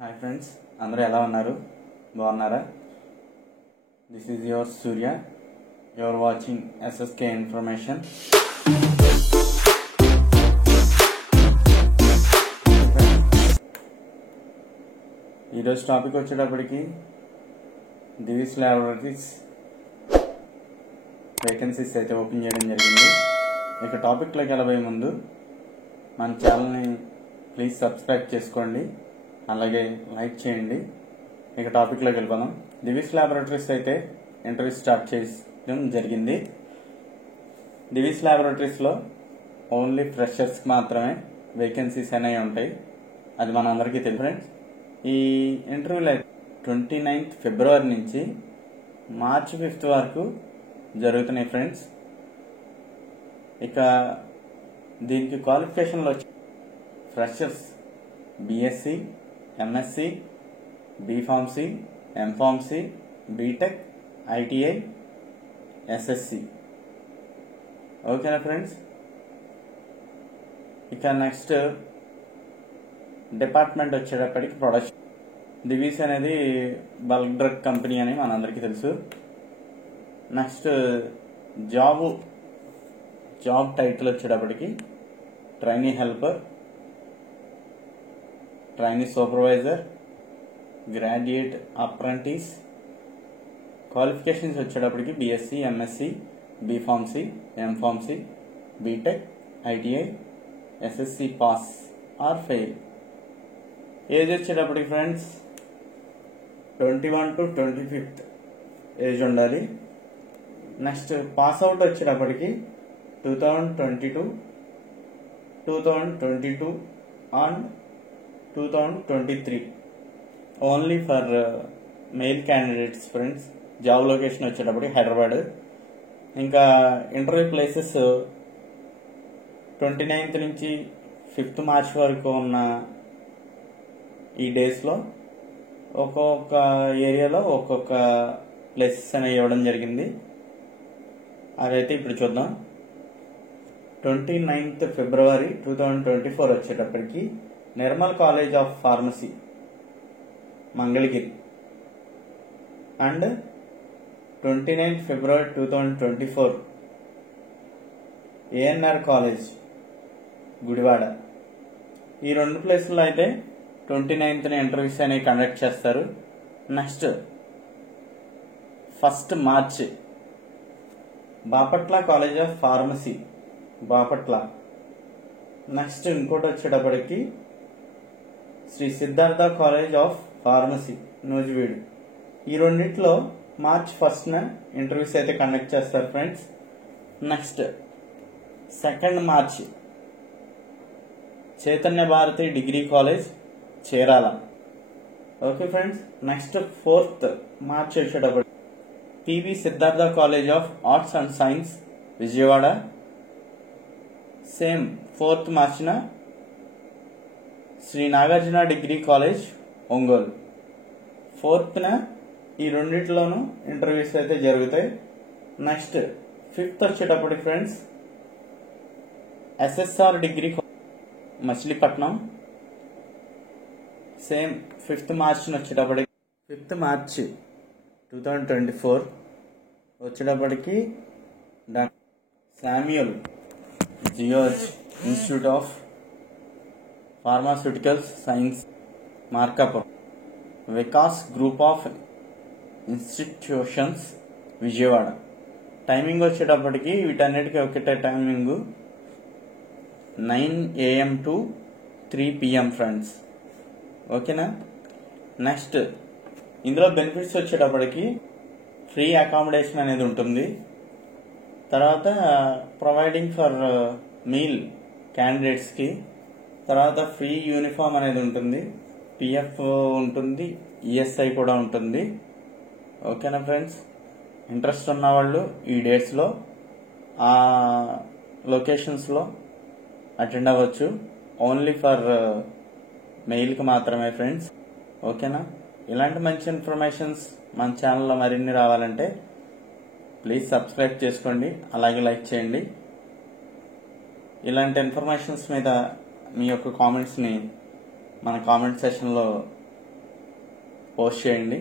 Hi friends, అందరూ ఎలా ఉన్నారు? బాగున్నారా? This is your Surya. Your watching SSK information. ఈరోజు టాపిక్ వచ్చేటప్పటికి దివిస్ ల్యాబొరేటరీస్ వేకెన్సీస్ అయితే ఓపెన్ చేయడం జరిగింది. ఇక టాపిక్లోకి వెళ్ళబోయే ముందు మన ఛానల్ని ప్లీజ్ సబ్స్క్రైబ్ చేసుకోండి, అలాగే లైక్ చేయండి. ఇక టాపిక్లోకి వెళ్ళిపోదాం. దివిస్ ల్యాబొరేటరీస్ అయితే ఇంటర్వ్యూ స్టార్ట్ చేయడం జరిగింది. దివిస్ ల్యాబొరేటరీస్లో ఓన్లీ ఫ్రెషర్స్కి మాత్రమే వేకెన్సీస్ అనేవి ఉంటాయి. అది మన అందరికీ తెలుసు ఫ్రెండ్స్. ఈ ఇంటర్వ్యూలో 29th ఫిబ్రవరి నుంచి మార్చ్ 5th వరకు జరుగుతున్నాయి ఫ్రెండ్స్. ఇక దీనికి క్వాలిఫికేషన్లో freshers BSc, MSc, B pharmacy, M pharmacy, BTech, ITI, SSC. ఓకేనా ఫ్రెండ్స్? ఇక నెక్స్ట్ డిపార్ట్మెంట్ వచ్చేటప్పటికి ప్రొడక్షన్. దివిస్ అనేది బల్క్ డ్రగ్ కంపెనీ అని మనందరికీ తెలుసు. నెక్స్ట్ జాబ్ టైటిల్ వచ్చేటప్పటికి trainee helper, trainee supervisor, graduate apprentice. Qualifications వచ్చేటప్పటికి BSc, MSc, B pharmacy, M pharmacy, BTech, ITI, SSC pass or fail. Age వచ్చేటప్పటికి ఫ్రెండ్స్ 21 to 25 ఏజ్ ఉండాలి. నెక్స్ట్ పాస్ అవుట్ వచ్చేటప్పటికి 2022, 2022 and 2023 only for male candidates friends. Job location వచ్చేటప్పటికి హైదరాబాద్. ఇంకా interview places 29th నుంచి 5th March వరకు ఉన్న ఈ డేస్లో ఒక్కొక్క ఏరియాలో ఒక్కొక్క ప్లేసెస్ అనేవి ఇవ్వడం జరిగింది. అదైతే ఇప్పుడు చూద్దాం. 29th ఫిబ్రవరి 2024 వచ్చేటప్పటికి Nirmal college of pharmacy Mangalagiri and 29th February 2024 ANR college Gudivada. ఈ రెండు ప్లేసుల్లో అయితే 29th ఇంటర్వ్యూస్ అనేవి కండక్ట్ చేస్తారు. Next 1st March Bapatla college of pharmacy Bapatla. Next ఇంకోటి వచ్చేటప్పటికి Sri Siddhartha college of pharmacy Nuzvid. ఈ రెండిట్లో మార్చ్ 1st ఇంటర్వ్యూస్ అయితే కండక్ట్ చేస్తారు friends. Next 2nd March Chaitanya Bharathi degree college Chirala. Okay friends. Next 4th March వచ్చేటప్పటికి PV Siddhartha college of arts and science Vijayawada. Same 4th మార్చిన Sri Nagarjuna degree college Ongole. 4th ఈ రెండిట్లోనూ ఇంటర్వ్యూస్ అయితే జరుగుతాయి. నెక్స్ట్ 5th వచ్చేటప్పటికి friends SSR degree Machilipatnam. Same 5th March వచ్చేటప్పటికి 5th March 2024 వచ్చేటప్పటికి doctor Samuel George institute of pharmaceuticals science Markapuram. Vikas group of institutions Vijayawada. Timing వచ్చేటప్పటికి వీటన్నిటికీ ఒకటే timing 9 AM to 3 PM friends. ఓకేనా? నెక్స్ట్ ఇందులో బెనిఫిట్స్ వచ్చేటప్పటికి ఫ్రీ అకామిడేషన్ అనేది ఉంటుంది. తర్వాత ప్రొవైడింగ్ ఫర్ మీల్ క్యాండిడేట్స్కి. తర్వాత ఫ్రీ యూనిఫామ్ అనేది ఉంటుంది, పిఎఫ్ ఉంటుంది, ఈఎస్ఐ కూడా ఉంటుంది. ఓకేనా ఫ్రెండ్స్? ఇంట్రెస్ట్ ఉన్న వాళ్ళు ఈ డేట్స్లో ఆ లొకేషన్స్లో అటెండ్ అవ్వచ్చు. ఓన్లీ ఫర్ మెయిల్కి మాత్రమే ఫ్రెండ్స్. ఓకేనా? ఇలాంటి మంచి ఇన్ఫర్మేషన్స్ మన ఛానల్లో మరిన్ని రావాలంటే ప్లీజ్ సబ్స్క్రైబ్ చేసుకోండి, అలాగే లైక్ చేయండి. ఇలాంటి ఇన్ఫర్మేషన్స్ మీద మీ యొక్క కామెంట్స్ని మన కామెంట్ సెషన్లో పోస్ట్ చేయండి.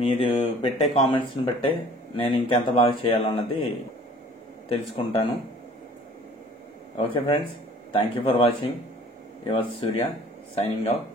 మీరు పెట్టే కామెంట్స్ని బట్టే నేను ఇంకెంత బాగా చేయాలన్నది తెలుసుకుంటాను. Okay friends, thank you for watching. Your Surya signing out.